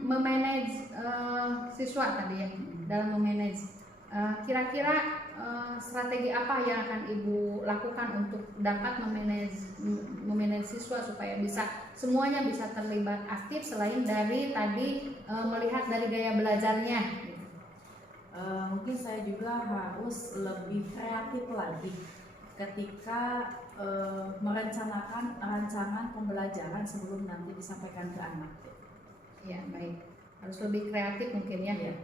memanage siswa tadi ya, dalam memanage kira-kira strategi apa yang akan Ibu lakukan untuk dapat memanage siswa supaya bisa semuanya bisa terlibat aktif selain dari tadi melihat dari gaya belajarnya. Mungkin saya juga harus lebih kreatif lagi ketika merencanakan rancangan pembelajaran sebelum nanti disampaikan ke anak. Ya, baik. Harus lebih kreatif mungkin ya. Ya.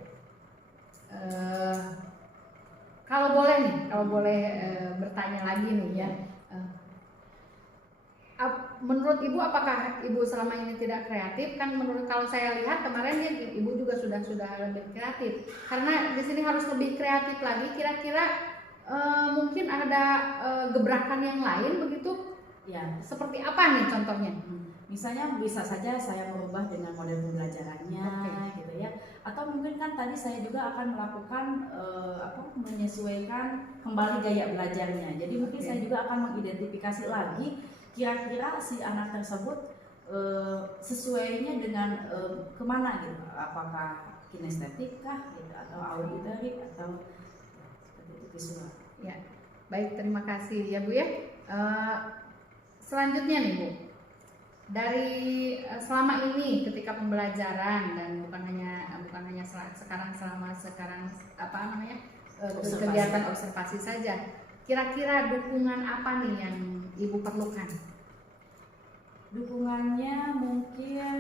Kalau boleh bertanya lagi nih ya. Menurut Ibu, apakah Ibu selama ini tidak kreatif? Kan menurut kalau saya lihat kemarin ya Ibu juga sudah lebih kreatif. Karena di sini harus lebih kreatif lagi. Kira-kira mungkin ada gebrakan yang lain begitu? Ya. Seperti apa nih contohnya? Misalnya bisa saja saya merubah dengan model pembelajarannya, gitu ya. Atau mungkin kan tadi saya juga akan melakukan menyesuaikan kembali gaya belajarnya. Jadi mungkin saya juga akan mengidentifikasi lagi kira-kira si anak tersebut sesuainya dengan kemana gitu. Apakah kinestetik kah, gitu, atau auditorik atau seperti itu visual. Ya, baik, terima kasih ya Bu ya. Selanjutnya nih Bu, dari selama ini ketika pembelajaran dan bukan hanya sekarang kegiatan observasi saja, kira-kira dukungan apa nih yang Ibu perlukan? Dukungannya mungkin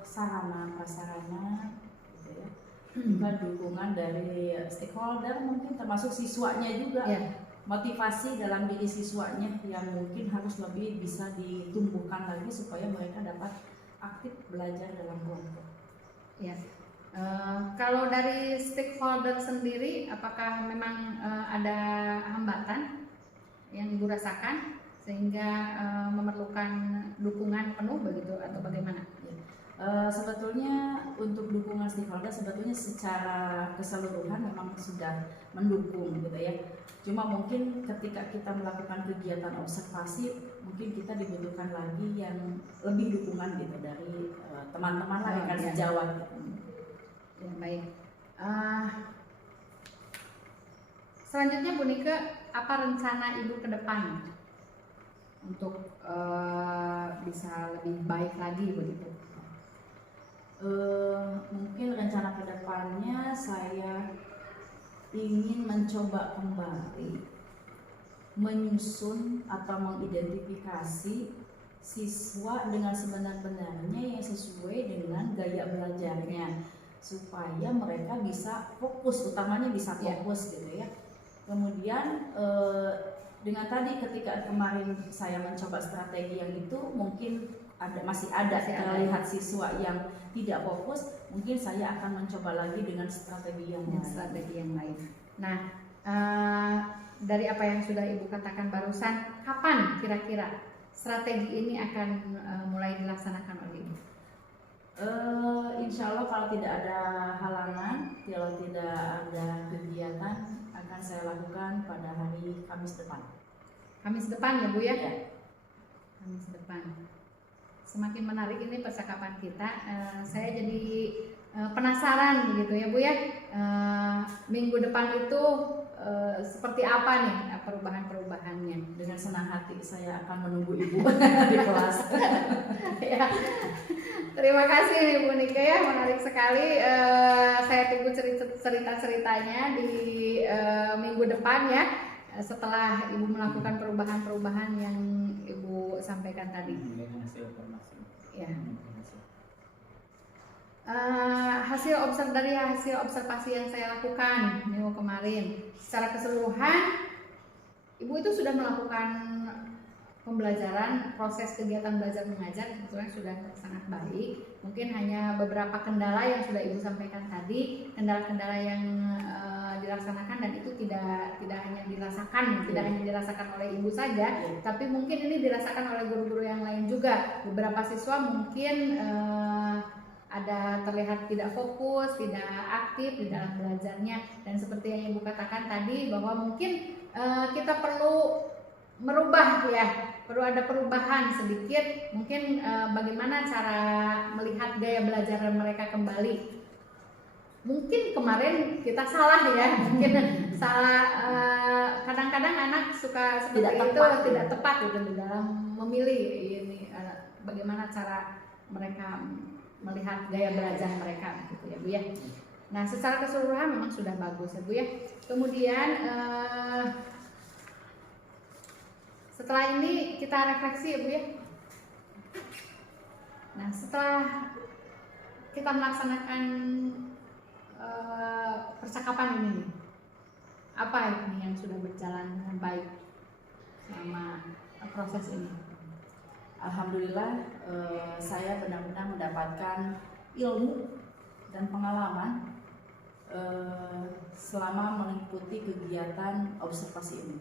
sarana prasarana, gitu ya. Juga dukungan dari stakeholder, mungkin termasuk siswanya juga. Ya. Motivasi dalam diri siswanya yang mungkin harus lebih bisa ditumbuhkan lagi supaya mereka dapat aktif belajar dalam kelompok. Ya. Kalau dari stakeholder sendiri, apakah memang ada hambatan yang Ibu rasakan sehingga memerlukan dukungan penuh begitu atau bagaimana? Sebetulnya untuk dukungan stakeholder sebetulnya secara keseluruhan memang sudah mendukung gitu ya. Cuma mungkin ketika kita melakukan kegiatan observasi mungkin kita dibutuhkan lagi yang lebih dukungan gitu dari teman-teman rekan sejawat gitu. Ya, baik. Selanjutnya Bu Nike, apa rencana Ibu ke depan untuk bisa lebih baik lagi begitu? Mungkin rencana kedepannya saya ingin mencoba kembali menyusun atau mengidentifikasi siswa dengan sebenar-benarnya yang sesuai dengan gaya belajarnya supaya mereka bisa fokus, utamanya bisa fokus gitu ya. Kemudian dengan tadi ketika kemarin saya mencoba strategi yang itu mungkin masih ada terlihat siswa yang tidak fokus, mungkin saya akan mencoba lagi dengan strategi yang lain. Nah, dari apa yang sudah Ibu katakan barusan, kapan kira-kira strategi ini akan mulai dilaksanakan oleh Ibu? Insya Allah kalau tidak ada halangan, kalau tidak ada kegiatan, akan saya lakukan pada hari Kamis depan. Kamis depan ya Bu ya? Ya. Kamis depan. Semakin menarik ini percakapan kita. Saya jadi penasaran begitu ya Bu ya. Minggu depan itu seperti apa nih perubahan-perubahannya? Dengan senang hati saya akan menunggu Ibu di kelas. Ya. Terima kasih nih Bu Nike ya, menarik sekali. Saya tunggu cerita-ceritanya di minggu depan ya. Setelah Ibu melakukan perubahan-perubahan yang Ibu sampaikan tadi. Ya. Dari hasil observasi yang saya lakukan minggu kemarin, secara keseluruhan Ibu itu sudah melakukan pembelajaran, proses kegiatan belajar mengajar sebetulnya sudah sangat baik. Mungkin hanya beberapa kendala yang sudah Ibu sampaikan tadi, kendala-kendala yang dilaksanakan, dan itu tidak hanya dirasakan oleh Ibu saja, tapi mungkin ini dirasakan oleh guru-guru yang lain juga. Beberapa siswa mungkin ada terlihat tidak fokus, tidak aktif di dalam belajarnya, dan seperti yang Ibu katakan tadi bahwa mungkin kita perlu merubah ya perlu ada perubahan sedikit, mungkin bagaimana cara melihat gaya belajar mereka kembali. Mungkin kemarin kita salah ya, mungkin salah, kadang-kadang anak suka seperti tidak tepat gitu di dalam memilih ini bagaimana cara mereka melihat gaya belajar mereka gitu ya Bu ya. Nah secara keseluruhan memang sudah bagus ya Bu ya. Kemudian setelah ini kita refleksi ya Bu ya. Nah setelah kita melaksanakan percakapan ini, apa ini yang sudah berjalan dengan baik selama proses ini? Alhamdulillah saya benar-benar mendapatkan ilmu dan pengalaman selama mengikuti kegiatan observasi ini.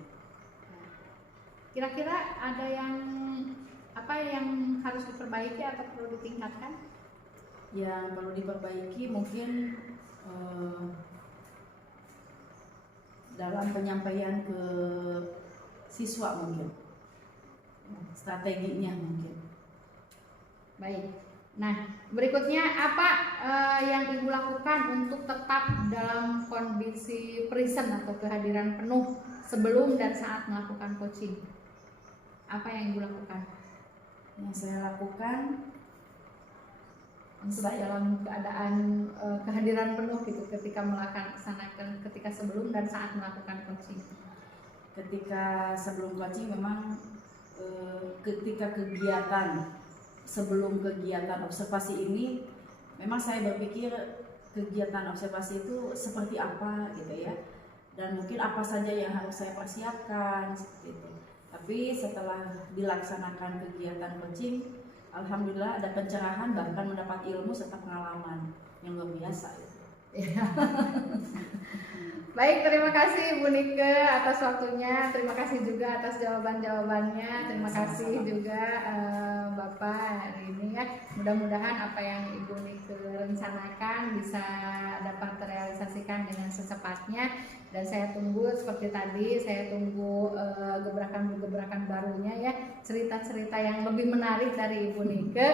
Kira-kira ada yang apa yang harus diperbaiki atau perlu ditingkatkan? Yang perlu diperbaiki mungkin dalam penyampaian ke siswa mungkin, strateginya mungkin. Baik. Nah, berikutnya apa yang Ibu lakukan untuk tetap dalam kondisi present atau kehadiran penuh sebelum dan saat melakukan coaching? Apa yang Ibu lakukan? Yang saya lakukan Untuk dalam keadaan kehadiran penuh gitu ketika melaksanakan, ketika sebelum dan saat melakukan coaching. Ketika sebelum coaching memang ketika kegiatan sebelum kegiatan observasi ini memang saya berpikir kegiatan observasi itu seperti apa gitu ya, dan mungkin apa saja yang harus saya persiapkan seperti itu. Tapi setelah dilaksanakan kegiatan coaching, alhamdulillah ada pencerahan, bahkan mendapat ilmu serta pengalaman yang luar biasa gitu. Baik, terima kasih Bu Nike atas waktunya, terima kasih juga atas jawaban-jawabannya, terima kasih juga Bapak hari ini ya. Mudah-mudahan apa yang Ibu Nike rencanakan bisa dapat terrealisasikan dengan secepatnya, dan saya tunggu seperti tadi, saya tunggu gebrakan-gebrakan barunya ya, cerita-cerita yang lebih menarik dari Ibu Nike.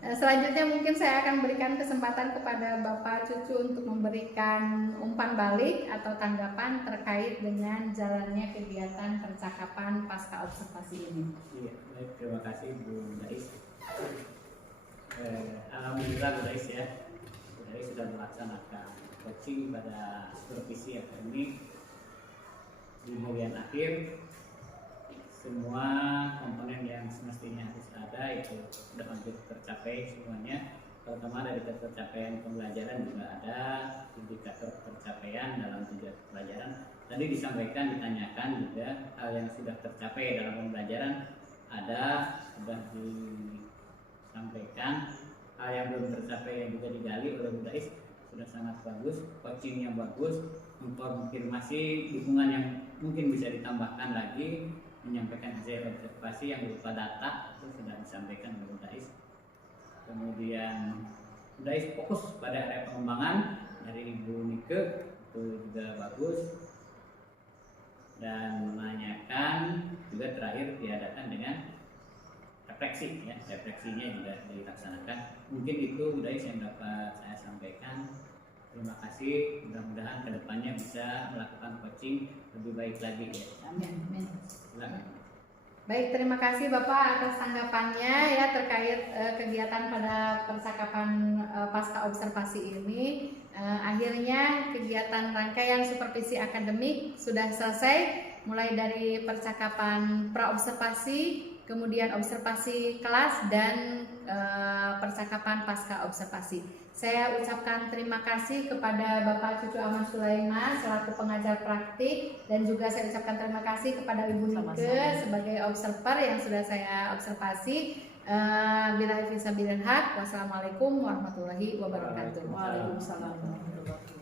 Selanjutnya mungkin saya akan berikan kesempatan kepada Bapak Cucu untuk memberikan umpan balik atau tanggapan terkait dengan jalannya kegiatan percakapan pasca observasi ini. Iya, baik, terima kasih Bu Dais. Alhamdulillah Bu Dais ya, Bu Dais sudah melaksanakan coaching pada supervisi akademik di bagian akhir. Semua komponen yang semestinya harus ada itu sudah hampir tercapai semuanya, terutama dari tercapaian pembelajaran juga ada indikator tercapaian dalam tujuan pembelajaran. Tadi disampaikan, ditanyakan juga hal yang sudah tercapai dalam pembelajaran ada, sudah disampaikan. Hal yang belum tercapai yang juga digali oleh Bu Dais sudah sangat bagus, coaching yang bagus, mengkonfirmasi dukungan yang mungkin bisa ditambahkan lagi, menyampaikan hasil observasi yang berupa data itu sudah disampaikan oleh Bu Dais. Kemudian Bu Dais fokus pada area pengembangan dari Ibu Nike itu juga bagus, dan menanyakan juga terakhir diadakan dengan refleksi ya, refleksinya juga dilaksanakan. Mungkin itu Bu Dais yang dapat saya sampaikan. Terima kasih, mudah-mudahan kedepannya bisa melakukan coaching lebih baik lagi ya. Amin. Silakan. Baik, terima kasih Bapak atas tanggapannya ya terkait kegiatan pada percakapan pasca observasi ini. Akhirnya kegiatan rangkaian supervisi akademik sudah selesai, mulai dari percakapan pra-observasi, kemudian observasi kelas, dan percakapan pasca observasi. Saya ucapkan terima kasih kepada Bapak Cucu Aman Sulaiman selaku pengajar praktik, dan juga saya ucapkan terima kasih kepada Ibu Nike sebagai observer yang sudah saya observasi. Billahi fisabilillah. Wassalamualaikum warahmatullahi wabarakatuh. Waalaikumsalam warahmatullahi wabarakatuh.